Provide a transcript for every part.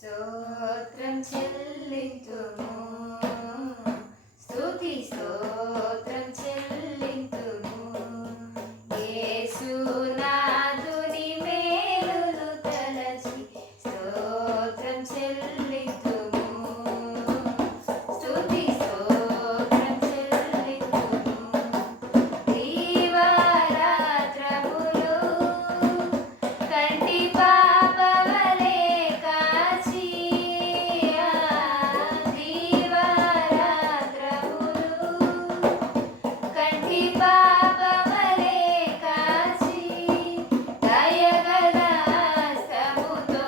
స్తోత్రం చెల్లింతుము, స్తుతి స్తోత్రం చెల్లింతుము. యేసునాథుని మేలులు తలచి స్తోత్రం చెల్లింతుము, స్తుతి స్తోత్రం చెల్లింతుము. దీవారాత్రములు కంటి పాపవలె కాచి, దీవారాత్రములు కంటి పాపవలె కాచి, దయగల హస్తముతో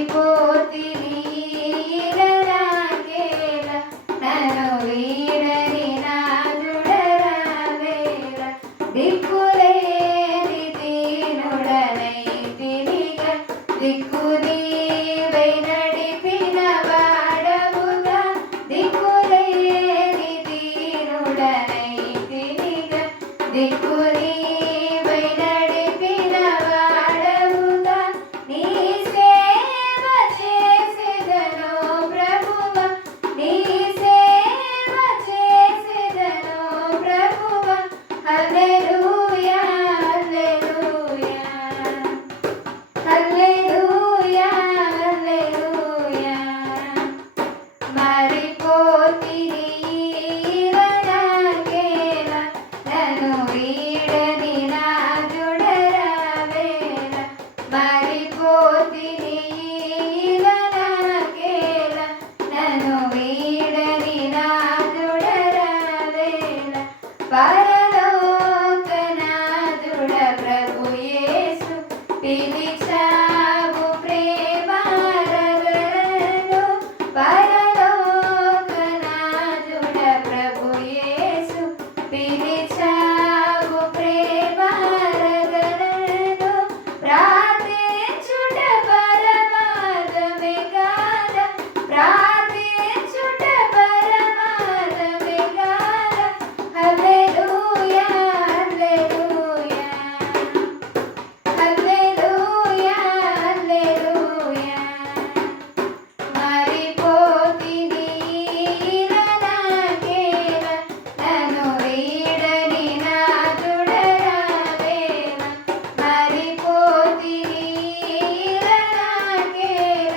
మారిపోతిని నాకేల నన్ను వీడని నాదుడరావేల దిక్కులేని దీనుడనైతినిగా దిక్కు నీవై నడిపిన వాడవుగా దిక్కులేని దీనుడనైతినిగా దిక్కు నీవై నడిపిన వాడవుగా నీ సేవ చేసెదను ప్రభువా నీ సేవ చేసెదను ప్రభువా హల్లెలూయా హల్లెలూయా హల్లెలూయా హల్లెలూయా మారిపోతిని నాకేల నన్ను వీడని నాదుడరావేల మారిపోతిని నాకేల నన్ను వీడని నాదుడరావేల పరలోకనాథుడ ప్రభు యేసు పిలిచావు ప్రేమారగరను పరలోకనాథుడ ప్రభు యేసు పిలిచావు ప్రేమారగరను ప్రార్థించుట పరమార్థమే కాద ప్రార్థించుట పరమార్థమే కాద హల్లెలూయా హల్లెలూయా హల్లెలూయా హల్లెలూయా మారిపోతిని నాకేల నన్ను వీడని నాదుడరావేల మారిపోతిని నాకేల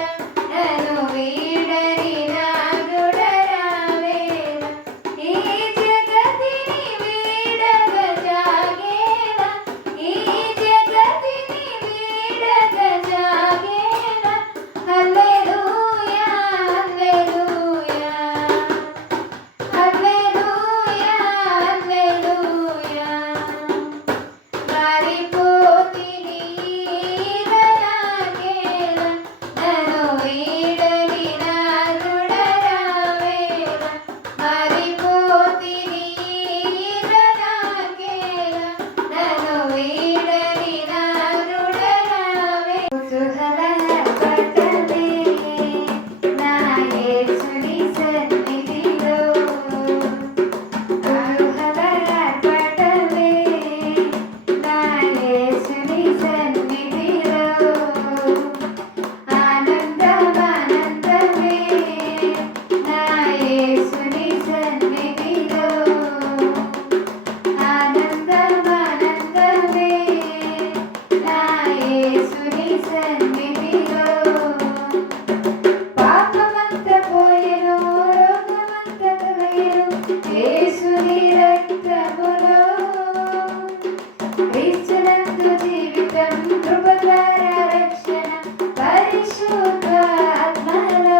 నన్ను వీడని నాదుడరావేల ఈ జగతిని వీడగ జాగేల ఈ జగతిని వీడగ జాగేల హల్లెలూయా హల్లెలూయా హల్లెలూయా హల్లెలూయా మారిపోతిని నాకేల నన్ను వీడని నాదుడరావేల మారిపోతిని నాకేల నన్ను వీడని నాదుడరావేల కుతూహలపడలే నా యేసుని సన్నిధిలో కుతూహలపడలే నా యేసుని సన్నిధిలో ఆనందమానందమే నా యేసుని సన్నిధిలో ఆనందమానందమే నా యేసుని సన్నిధిలో పాపమంత పోయెను రోగమంత తొలగెను యేసుని రక్తములో క్రీస్తునందు జీవితం కృప ద్వారా రక్షణ పరిశుద్ధాత్మలో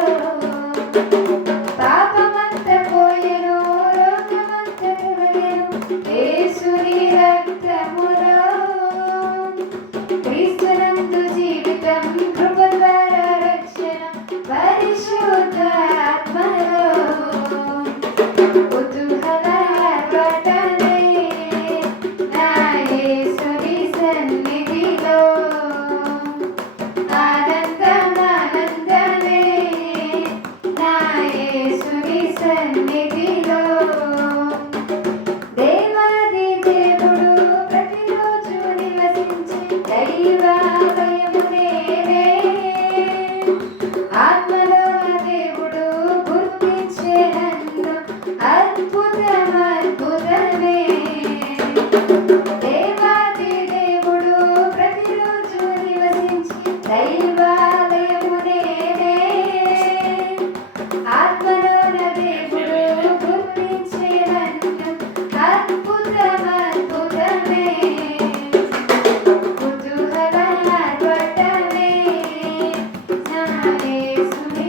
పాపమంత పోయెను రోగమంత తొలగెను యేసుని రక్తములో క్రీస్తునందు జీవితం కృప ద్వారా రక్షణ పరిశుద్ధాత్మలో కుతూహలపడలే నా యేసుని సన్నిధిలో ఆనందమానందమే నా యేసుని సన్నిధిలో దేవాది దేవుడు ప్రతిరోజు నివసించి దైవాలయము నేనే ఆత్మలో దేవుడు గుర్తించే నన్ను అద్భుతం అద్భుతమే దేవాది దేవుడు ప్రతిరోజు నివసించి దైవాలయము నేనే ఆత్మలో దేవుడు గుర్తించే నన్ను అద్భుతం అద్భుతమే కుతూహలపడలే నా యేసుని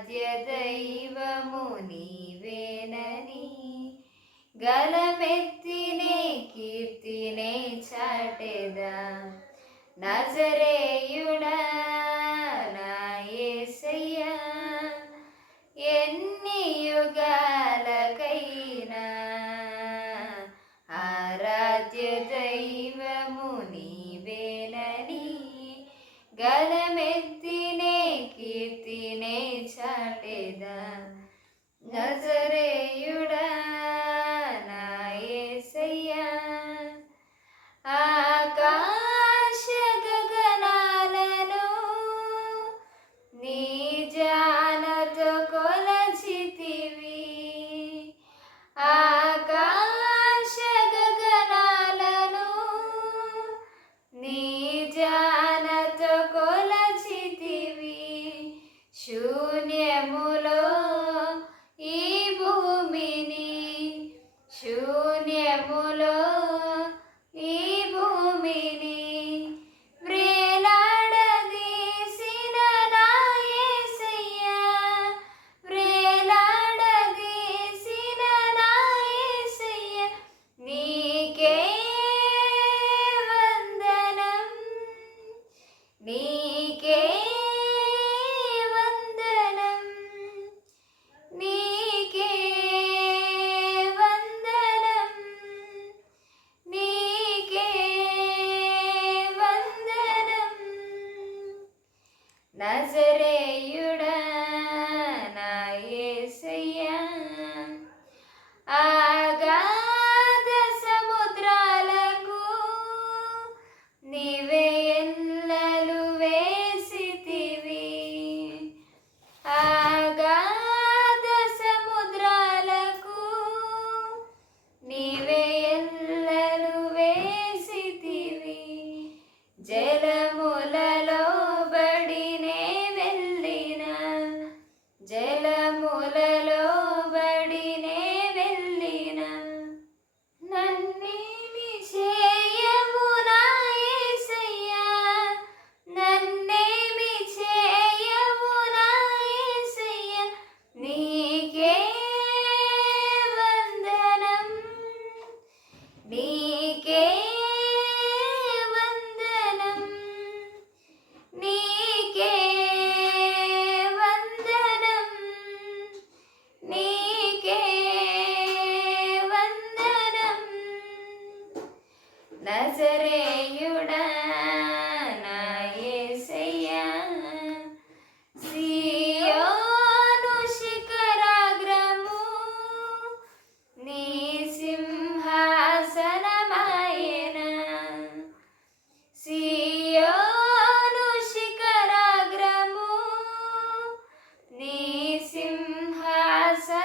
ఆరాధ్య దైవము నీవేనని గలమెత్తినే కీర్తినే చాటెదా నజరేయుడా నా యేసయ్యా ఎన్ని యుగాలకైనా ఆరాధ్య దైవము నీవేనని గలమెత్తినే కీర్తినే చాటెదా నజరేయుడా నా యేసయ్యా ఆకాశ గగనాలను నీ జానతో కొలచితివి ఆకాశ గగనాలను నీ జానతో కొలచితివి శూన్యములో ఈ భూమిని శూన్యములో ఈ భూమిని వ్రేలాడదీసిన నా యేసయ్యా వ్రేలాడదీసిన నా యేసయ్యా నీకే వందనం నీకే వందనం నీకే వందనం నీకే వందనం నజరేయుడా నా యేసయ్యా ఆగాధ సముద్రాలకు నీవే ఎల్లలు వేసితివి ఆగాధ సముద్రాలకు నీవే ఎల్లలు వేసితివి జలములలో బడినే వెళ్ళిన జలములలో బడినే వెళ్ళిన నన్నేమి చేయము నా యేసయ్యా నన్నేమి చేయము నా యేసయ్యా నీకే వందనం నీకే వందనం నీకే వందనం నీకే వందనం నజరేయుడా నా యేసయ్యా సియోను శిఖరాగ్రము నీ సింహాసనమాయెనా సియోను శిఖరాగ్రము నీ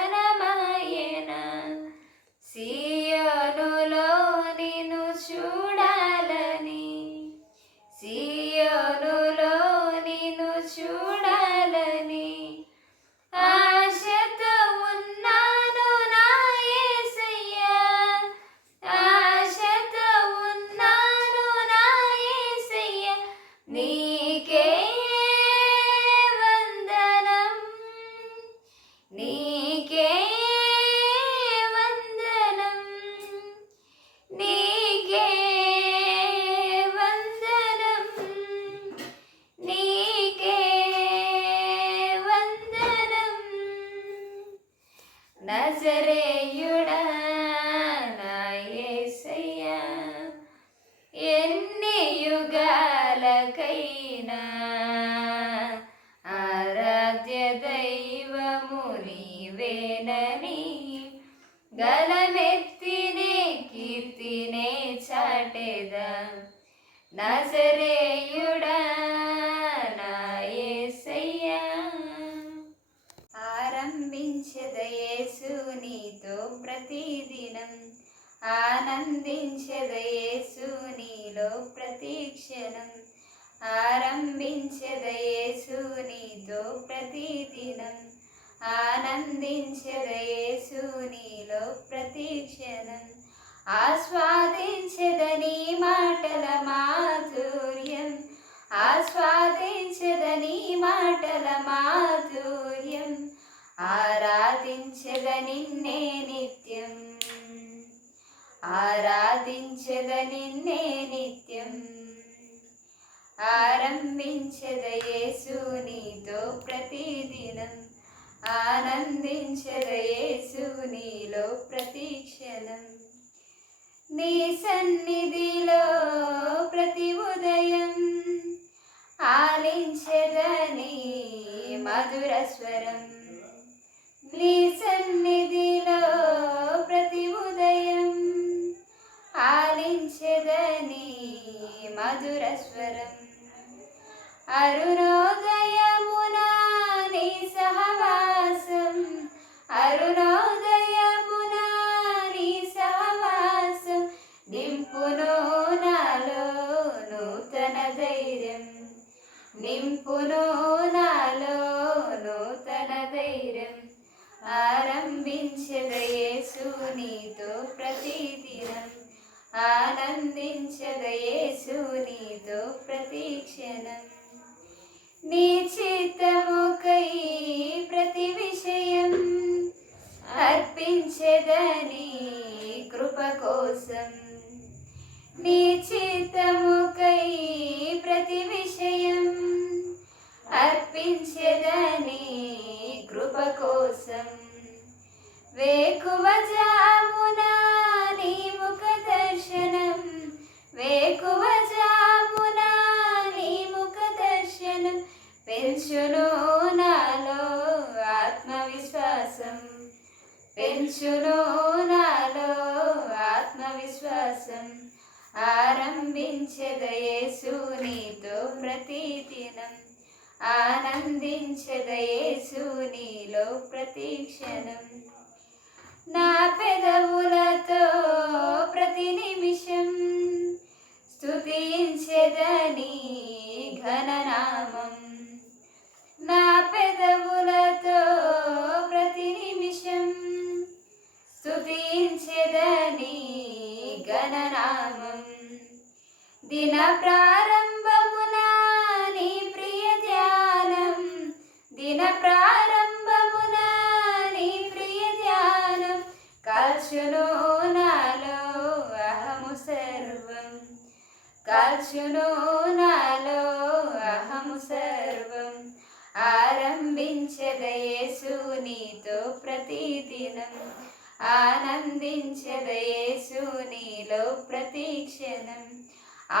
సింహాసనమాయెనా సియోనులో నిన్ను చూడాలని సియోనులో నిన్ను చూడాలని ఆశతో ఉన్నాను నా యేసయ్యా ఆశతో ఉన్నాను నా యేసయ్యా నీకే వందనం నీకే వందనం నీకే వందనం నీకే వందనం నజరేయుడా నా యేసయ్యా ఎన్ని యుగాలకైనా ఆరాధ్య దైవము నీవేనని గలమెత్తినే కీర్తినే చాటెదా నజరేయుడా నా యేసయ్యా ఆరంభించెద యేసు నీతో ప్రతిదినం ఆనందించెద యేసు నీలో ప్రతిక్షణం ఆరంభించెద యేసు నీతో ప్రతిదినం ఆనందించెద యేసు నీలో ప్రతిక్షణం ఆస్వాదించెద నీ మాటల మాధుర్యం ఆస్వాదించెద నీ మాటల మాధుర్యం ఆరాధించెద నిన్నే నిత్యం, ఆరాధించెద నిన్నే నిత్యం. ఆరంభించెద యేసు నీతో ప్రతిదినం, ఆనందించెద యేసు నీలో ప్రతిక్షణం. నీ సన్నిధిలో ప్రతి ఉదయం ఆలించెదని మధుర స్వరం. నీ సన్నిధిలో ప్రతి ఉదయం ఆలించెదని మధుర స్వరం. అరుణోదయమున నీ సహవాసం, అరుణోదయమున నీ సహవాసం నింపును నాలో నూతన ధైర్యం, నింపును నాలో నూతన ధైర్యం. ఆరంభించెద యేసు నీతో ప్రతిదినం, ఆనందించెద యేసు నీతో ప్రతిక్షణం. నీ చిత్తముకై ప్రతి విషయం అర్పించెదని కృప కోసం. నీ చిత్తముకై ప్రతి విషయం అర్పించెదని కృప కోసం. వేకువ జామున నీ ముఖ దర్శనం, వేకువ జామున నీ ముఖ దర్శనం పెంచును నాలో ఆత్మవిశ్వాసం, పెంచును నాలో ఆత్మవిశ్వాసం. ఆరంభించెద యేసు నీతో ప్రతిదినం, ఆనందించెద యేసు నీలో ప్రతిక్షణం. నా పెదవులతో ప్రతి నిమిషం స్తుతించెదని ఘననామం. నా పెదవులతో ప్రతి నిమిషం స్తుతించెదని ఘననామం. దిన ప్రారంభమున నీ ప్రియ ధ్యానం, దిన ప్రారంభమున నీ ప్రియ ధ్యానం కాల్చును నాలో అహము సర్వం, కాల్చును నాలో అహము సర్వం. ఆరంభించెద యేసు నీతో ప్రతిదినం, ఆనందించెద యేసు నీలో ప్రతిక్షణం.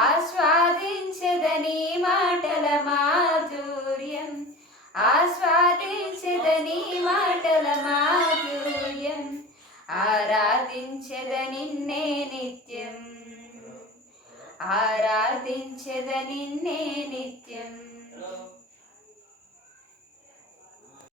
ఆస్వాదించెద నీ మాటల మాధుర్యం, ఆస్వాది